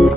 Magandang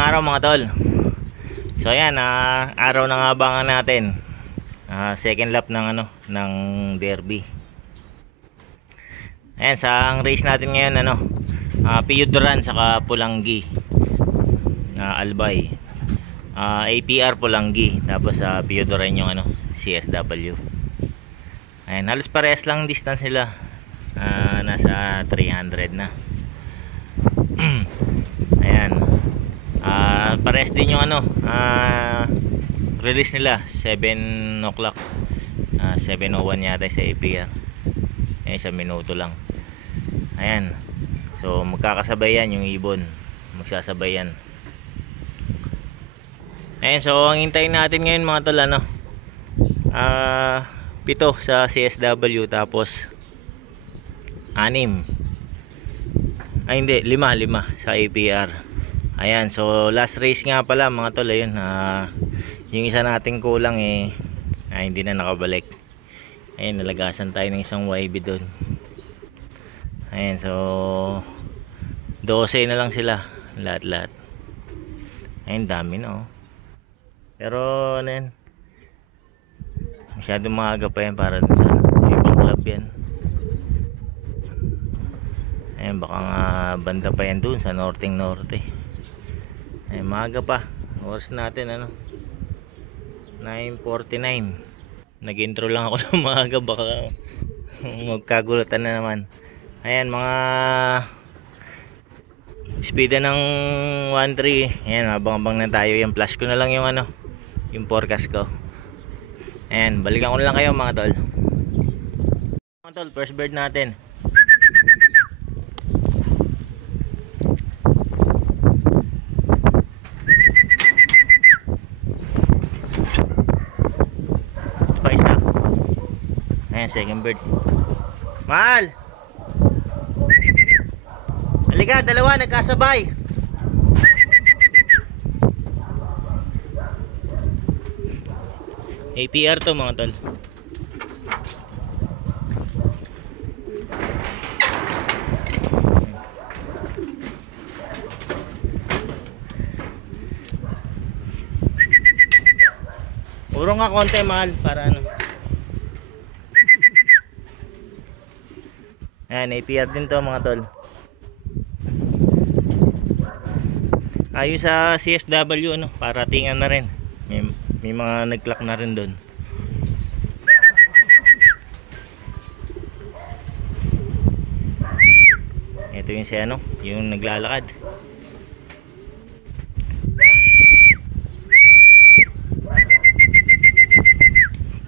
araw mga tol. So ayan, araw ng abangan natin. Second lap ng ng derby. Ayan, sa ang race natin ngayon Pio Duran saka Pulanggi. Albay. APR Pulanggi, tapos Pio Duran yung CSW. Ayan, halos parehas lang distance nila. Nasa 300 na. Ayan. Parehas din yung release nila 7 o'clock, 7:01 yata sa APR. Isang minuto lang. Ayan, so magkakasabay yan yung ibon, magsasabay yan. Ayan, so ang hintayin natin ngayon mga tol, 7 sa CSW, tapos 6, ay hindi, 5 sa APR. Ayan, so last race nga pala mga tol. Ayun, yung isa nating kulang hindi na nakabalik. Ayan, nalagasan tayo ng isang YB doon. Ayan, so 12 na lang sila lahat. Ayan, dami na pero yan, masyadong maaga pa yan para sa ibang club yan. Ayan, baka nga banda pa yan doon sa norte. Ay, maaga pa. Oras natin 9:49. Nag-intro lang ako ng maaga, baka magkagulatan na naman. Ayan, mga speeda ng 1.3. Ayan, abang-abang na tayo. Yung flash ko na lang yung yung forecast ko. Ayan, balikan ko na lang kayo mga tol. Mga tol, first bird natin. Ayan, second bird. Mahal! Halika, dalawa nagkasabay. APR to mga tol. Urong nga konti mahal para Ayan, APR din to mga tol. Ayos sa CSW para tingan na rin. May mga nag-clock na rin doon. Ito yung yung naglalakad.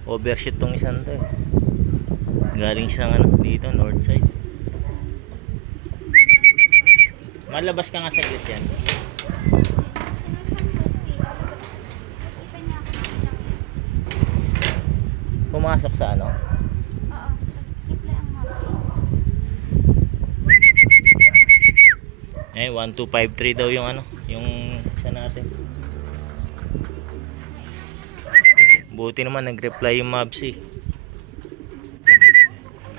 Overshoot tong isang to galing siya dito north side. Malabas ka nga sa gate yan. Pumasok sa Oo, reply ang map. 1253 daw yung yung isa natin. Buti naman nag-reply yung Mabsi.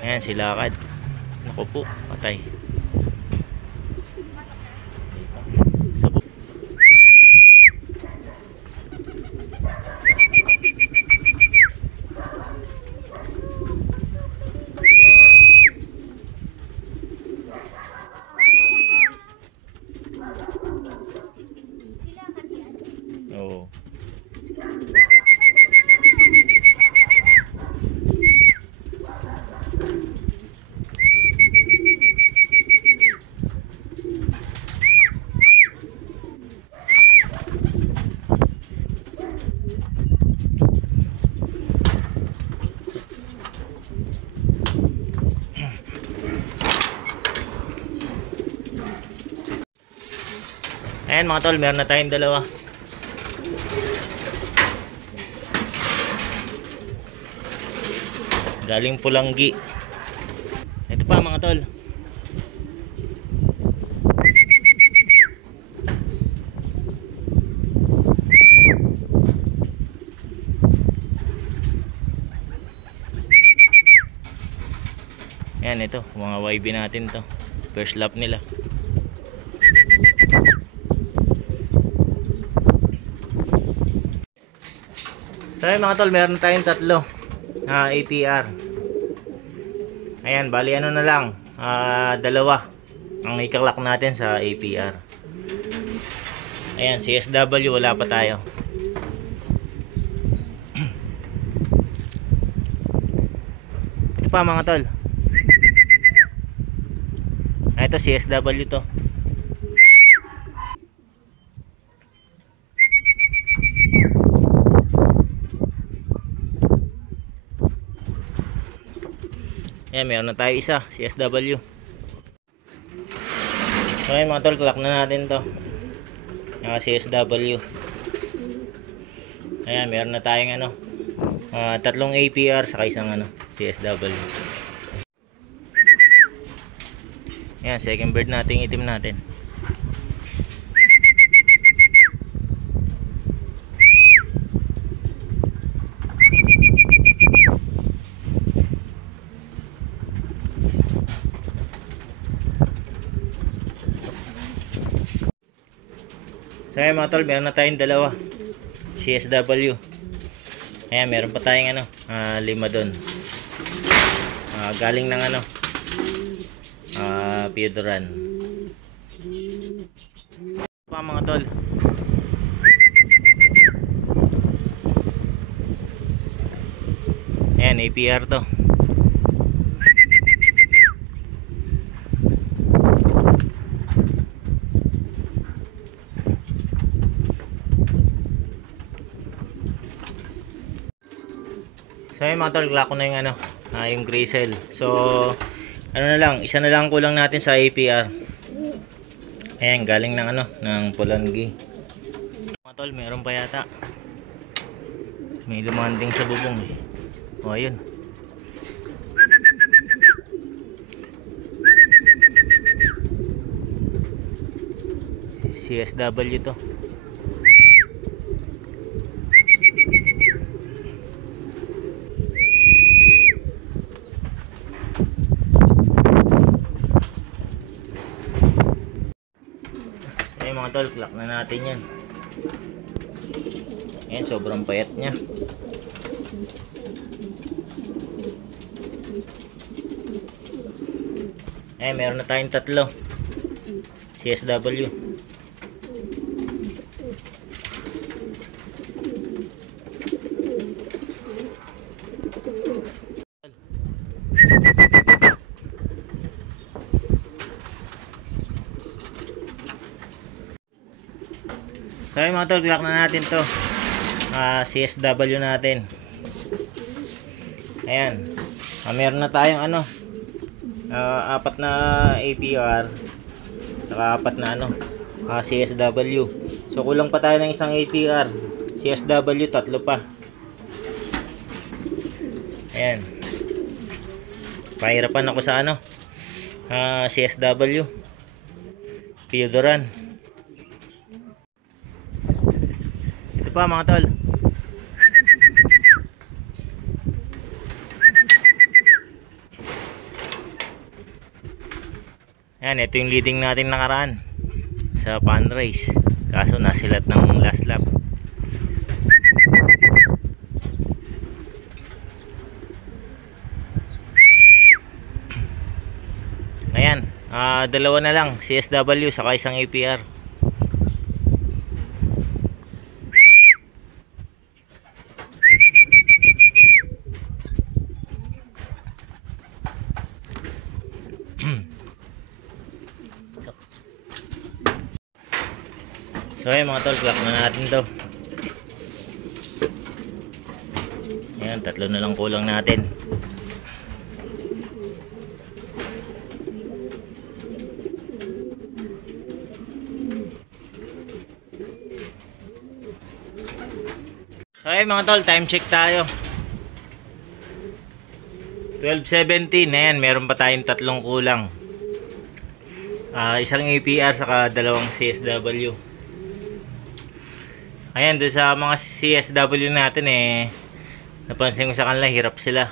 Ayan, silakad. Naku po, patay. Oo. Ayan mga tol, meron na tayong dalawa. Galing Pulanggi. Ito pa mga tol. Ayan, ito, mga YB natin to. First lap nila. So ayun mga tol, meron tayong tatlo APR. Ayan, bali ano na lang, dalawa ang ikaklak natin sa APR. Ayan, CSW wala pa tayo. Ito pa mga tol. Ito CSW to. Ayan, meron na tayo isa, CSW. So ayun mga tol, clock na natin to. Yung CSW. Ayan, meron na tayong ano, tatlong APR saka isang ano, CSW. Ayan, second bird natin, itim natin. So ayan mga tol, meron na tayong dalawa CSW. Ayan, meron pa tayong ano, 5 doon. Galing ng ano, Piodoran. Pa mga tol. Ayan, APR to. So ayun mga tol, klako na yung ano, yung Grisel. So ano na lang, isa na lang kulang natin sa APR. Ayan, galing ng ano, ng Pulangi. Mga tol, meron pa yata. May lumanding sa bubong eh. O ayun. CSW to. Mga tol, clock na natin yan. Ayan, sobrang payat nya. Ayan, meron na tayong tatlo CSW. So ayun mga tol, clock na natin to. CSW natin. Ayan. Meron na tayong ano, 4 na APR saka 4 na ano, CSW. So kulang pa tayo ng isang APR. CSW, 3 pa. Ayan. Pahirapan ako sa ano, CSW Piodoran. Pa mga tol. Ayan, ito yung leading natin nakaraan sa pan race. Kaso nasilat ng last lap. Ayan, dalawa na lang CSW saka isang APR. So ayun mga tol, clock na natin to. Ayan, 3 na lang kulang natin. So ayun mga tol, time check tayo. 12:17. Ayan, meron pa tayong 3 kulang. Isang APR saka 2 CSW. Ayan, doon sa mga CSW natin napansin ko sa kanila, hirap sila.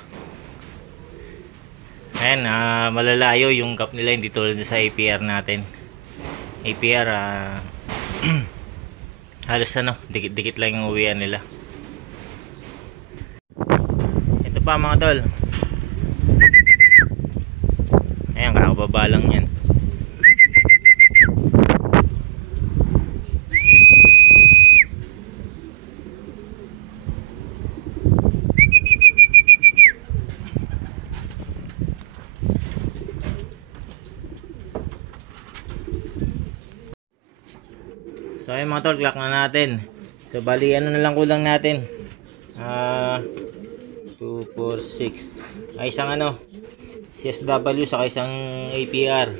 Ayan, malalayo yung gap nila, hindi tulad sa APR natin. APR, halos ano, dikit-dikit lang yung uwian nila. Ito pa mga tol. Ayan, kakababa lang yan. So ayun mga tol, clock na natin. So bali ano na lang kulang natin. 2, 4, 6. Ay isang ano, CSW saka isang APR.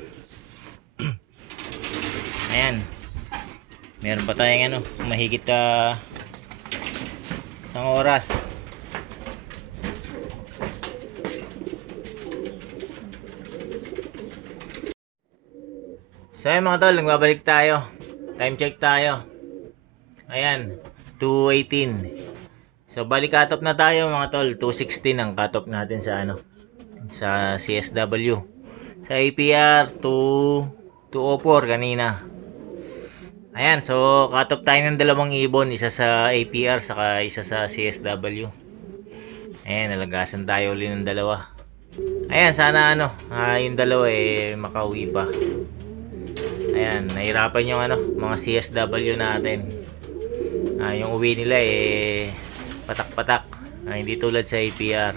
Ayan. Meron pa tayong ano, mahigit isang oras. So ayun mga tol, nagbabalik tayo. Time check tayo. Ayan, 2:18. So balik cut off na tayo mga tol. 2:16 ang cut off natin sa ano, sa CSW. Sa APR 204 kanina. Ayan, so cut off tayo ng dalawang ibon, isa sa APR saka isa sa CSW. Ayan, nalagasan tayo ulit ng dalawa. Ayan, sana ano, yung dalawa makauwi pa. Ayan, nahirapan yung ano, mga CSW natin. Yung uwi nila patak-patak. Hindi tulad sa APR.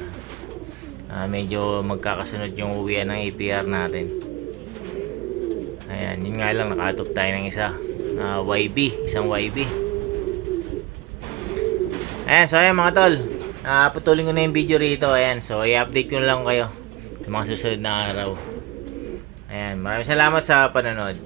Medyo magkakasunod yung uwian ng APR natin. Ayan, yun nga lang, nakatop tayo ng isa. Isang YB. Ayan, so ayan mga tol. Putulin ko na yung video rito. Ayan, so i-update ko na lang kayo sa mga susunod na araw. Ayan, maraming salamat sa panonood.